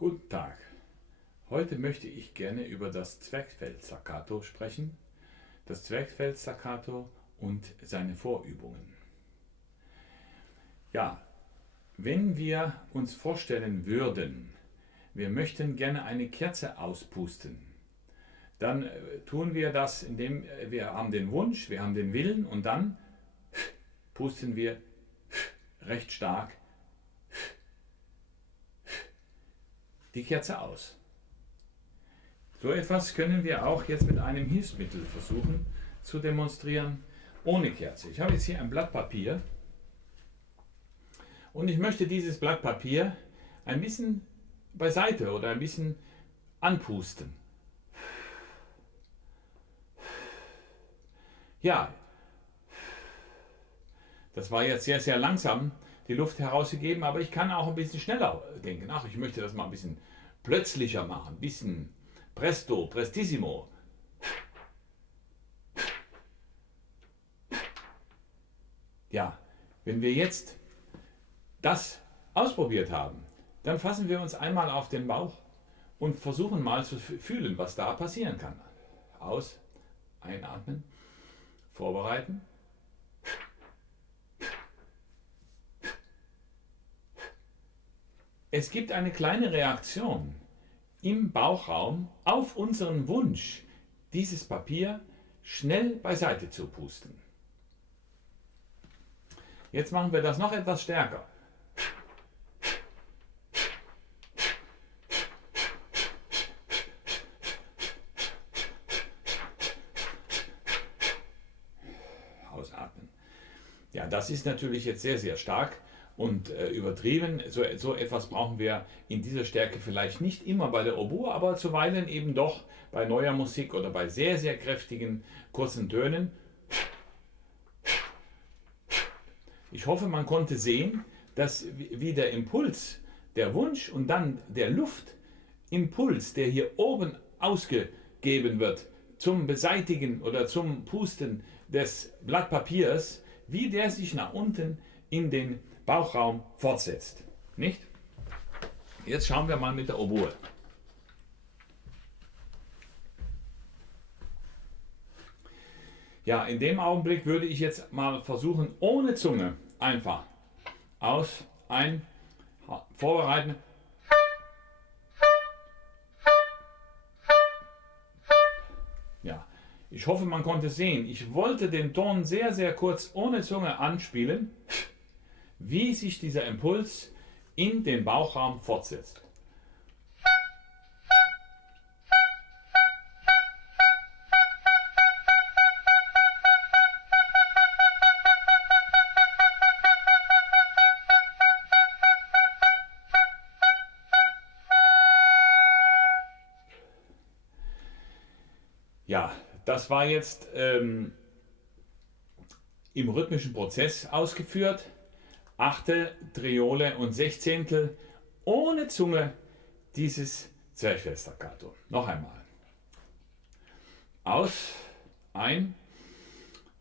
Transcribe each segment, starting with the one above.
Guten Tag. Heute möchte ich gerne über das Zwerchfell-Staccato sprechen. Das Zwerchfell-Staccato und seine Vorübungen. Ja, wenn wir uns vorstellen würden, wir möchten gerne eine Kerze auspusten, dann tun wir das, indem wir haben den Wunsch, wir haben den Willen und dann pusten wir recht stark die Kerze aus. So etwas können wir auch jetzt mit einem Hilfsmittel versuchen zu demonstrieren, ohne Kerze. Ich habe jetzt hier ein Blatt Papier und ich möchte dieses Blatt Papier ein bisschen beiseite oder ein bisschen anpusten. Ja, das war jetzt sehr, sehr langsam die Luft herausgegeben, aber ich kann auch ein bisschen schneller denken. Ach, ich möchte das mal ein bisschen plötzlicher machen, ein bisschen presto, prestissimo. Ja, wenn wir jetzt das ausprobiert haben, dann fassen wir uns einmal auf den Bauch und versuchen mal zu fühlen, was da passieren kann. Aus, einatmen, vorbereiten. Es gibt eine kleine Reaktion im Bauchraum auf unseren Wunsch, dieses Papier schnell beiseite zu pusten. Jetzt machen wir das noch etwas stärker. Ausatmen. Ja, das ist natürlich jetzt sehr, sehr stark und übertrieben. So etwas brauchen wir in dieser Stärke vielleicht nicht immer bei der Oboe, aber zuweilen eben doch bei neuer Musik oder bei sehr, sehr kräftigen, kurzen Tönen. Ich hoffe, man konnte sehen, dass wie der Impuls, der Wunsch und dann der Luftimpuls, der hier oben ausgegeben wird, zum Beseitigen oder zum Pusten des Blatt Papiers, wie der sich nach unten in den Bauchraum fortsetzt. Nicht? Jetzt schauen wir mal mit der Oboe. Ja, in dem Augenblick würde ich jetzt mal versuchen, ohne Zunge einfach aus, ein, vorbereiten. Ja, ich hoffe, man konnte sehen. Ich wollte den Ton sehr, sehr kurz ohne Zunge anspielen, wie sich dieser Impuls in den Bauchraum fortsetzt. Ja, das war jetzt im rhythmischen Prozess ausgeführt. Achtel, Triole und Sechzehntel ohne Zunge dieses Zwerchfell-Staccato. Noch einmal. Aus, ein,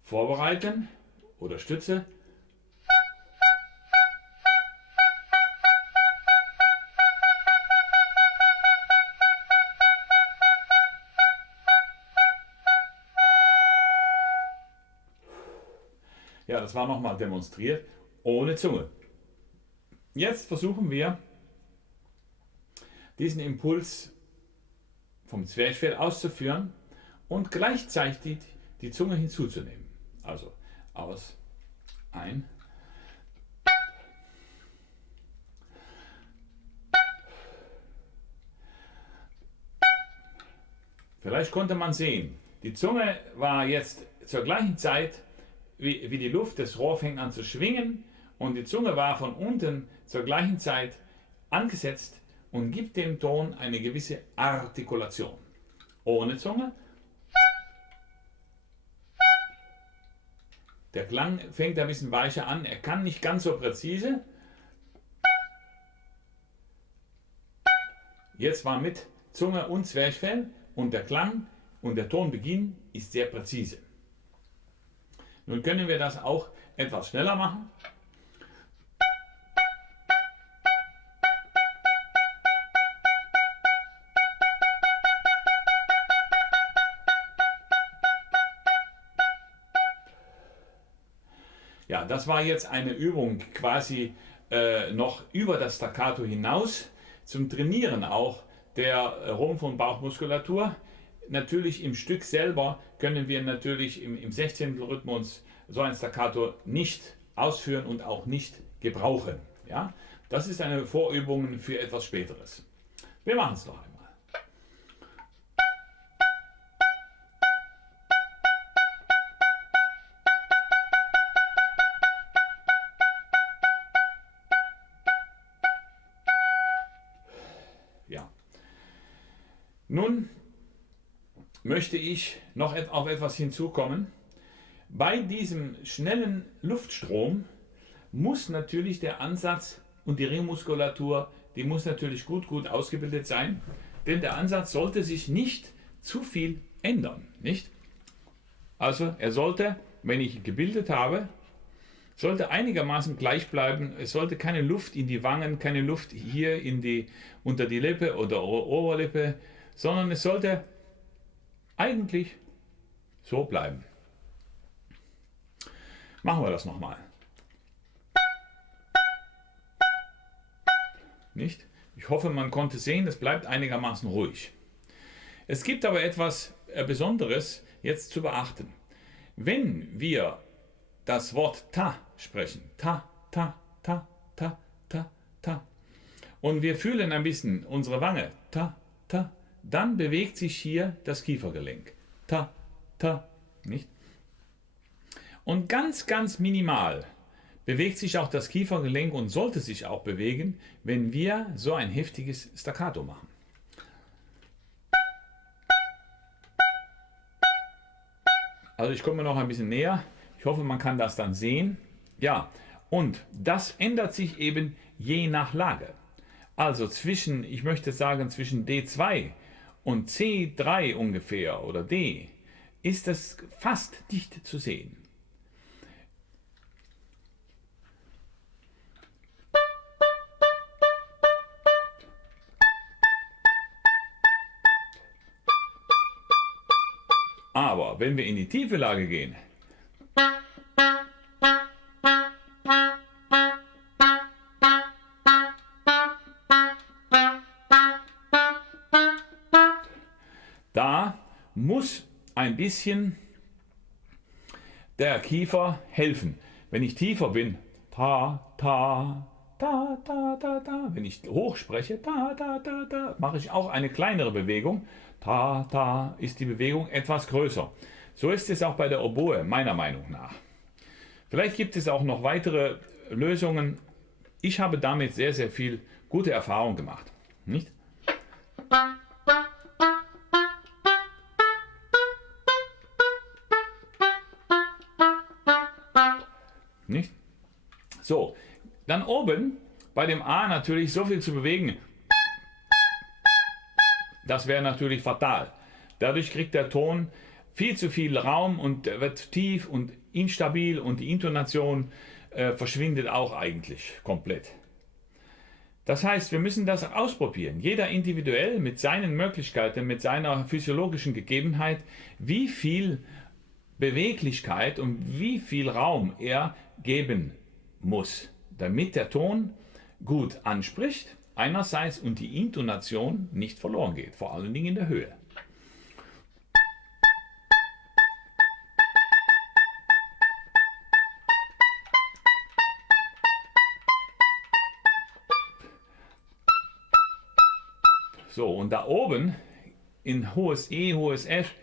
vorbereiten oder Stütze. Ja, das war nochmal demonstriert, ohne Zunge. Jetzt versuchen wir, diesen Impuls vom Zwerchfell auszuführen und gleichzeitig die Zunge hinzuzunehmen. Also aus, ein. Vielleicht konnte man sehen, die Zunge war jetzt zur gleichen Zeit wie die Luft, das Rohr fängt an zu schwingen und die Zunge war von unten zur gleichen Zeit angesetzt und gibt dem Ton eine gewisse Artikulation. Ohne Zunge. Der Klang fängt ein bisschen weicher an, er kann nicht ganz so präzise. Jetzt war mit Zunge und Zwerchfell und der Klang und der Tonbeginn ist sehr präzise. Nun können wir das auch etwas schneller machen. Ja, das war jetzt eine Übung quasi noch über das Staccato hinaus zum Trainieren auch der Rumpf- und Bauchmuskulatur. Natürlich im Stück selber können wir natürlich im 16. Rhythmus so ein Staccato nicht ausführen und auch nicht gebrauchen. Ja? Das ist eine Vorübung für etwas Späteres. Wir machen es noch einmal. Ja. Nun möchte ich noch auf etwas hinzukommen. Bei diesem schnellen Luftstrom muss natürlich der Ansatz und die Ringmuskulatur, die muss natürlich gut ausgebildet sein, denn der Ansatz sollte sich nicht zu viel ändern, nicht? Also er sollte, wenn ich ihn gebildet habe, sollte einigermaßen gleich bleiben. Es sollte keine Luft in die Wangen, keine Luft hier unter die Lippe oder Oberlippe, sondern es sollte eigentlich so bleiben. Machen wir das nochmal. Nicht? Ich hoffe, man konnte sehen, es bleibt einigermaßen ruhig. Es gibt aber etwas Besonderes jetzt zu beachten. Wenn wir das Wort ta sprechen, ta, ta, ta, ta, ta, ta, und wir fühlen ein bisschen unsere Wange, ta, ta, dann bewegt sich hier das Kiefergelenk. Ta, ta, nicht? Und ganz minimal bewegt sich auch das Kiefergelenk und sollte sich auch bewegen, wenn wir so ein heftiges Staccato machen. Also ich komme noch ein bisschen näher. Ich hoffe, man kann das dann sehen. Ja, und das ändert sich eben je nach Lage. Also ich möchte sagen, zwischen D2 und C3 ungefähr oder D ist das fast nicht zu sehen. Aber wenn wir in die tiefe Lage gehen, da muss ein bisschen der Kiefer helfen. Wenn ich tiefer bin, ta, ta, ta, ta, ta, ta. Wenn ich hoch spreche, ta, ta, ta, ta, mache ich auch eine kleinere Bewegung. Ta, ta ist die Bewegung etwas größer. So ist es auch bei der Oboe, meiner Meinung nach. Vielleicht gibt es auch noch weitere Lösungen. Ich habe damit sehr viel gute Erfahrung gemacht. Nicht? Nicht? So, dann oben bei dem A natürlich so viel zu bewegen. Das wäre natürlich fatal. Dadurch kriegt der Ton viel zu viel Raum und wird tief und instabil und die Intonation verschwindet auch eigentlich komplett. Das heißt, wir müssen das ausprobieren. Jeder individuell mit seinen Möglichkeiten, mit seiner physiologischen Gegebenheit, wie viel Beweglichkeit und wie viel Raum er geben muss, damit der Ton gut anspricht einerseits und die Intonation nicht verloren geht, vor allen Dingen in der Höhe. So, und da oben in hohes E, hohes F,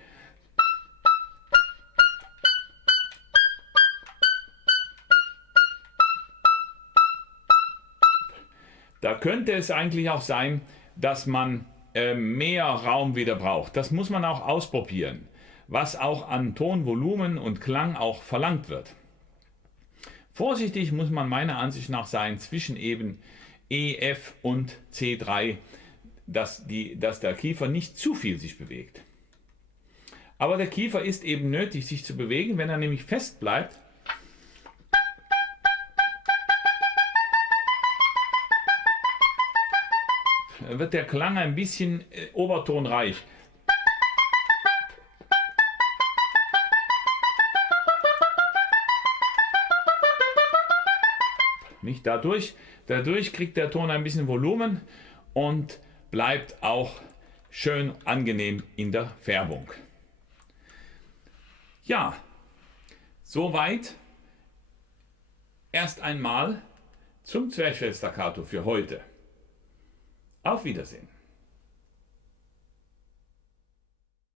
da könnte es eigentlich auch sein, dass man mehr Raum wieder braucht. Das muss man auch ausprobieren, was auch an Tonvolumen und Klang auch verlangt wird. Vorsichtig muss man meiner Ansicht nach sein zwischen eben E, F und C3, dass der Kiefer nicht zu viel sich bewegt. Aber der Kiefer ist eben nötig, sich zu bewegen, wenn er nämlich fest bleibt. Wird der Klang ein bisschen obertonreich. Nicht? Dadurch kriegt der Ton ein bisschen Volumen und bleibt auch schön angenehm in der Färbung. Ja, soweit erst einmal zum Zwerchfellstaccato für heute. Auf Wiedersehen.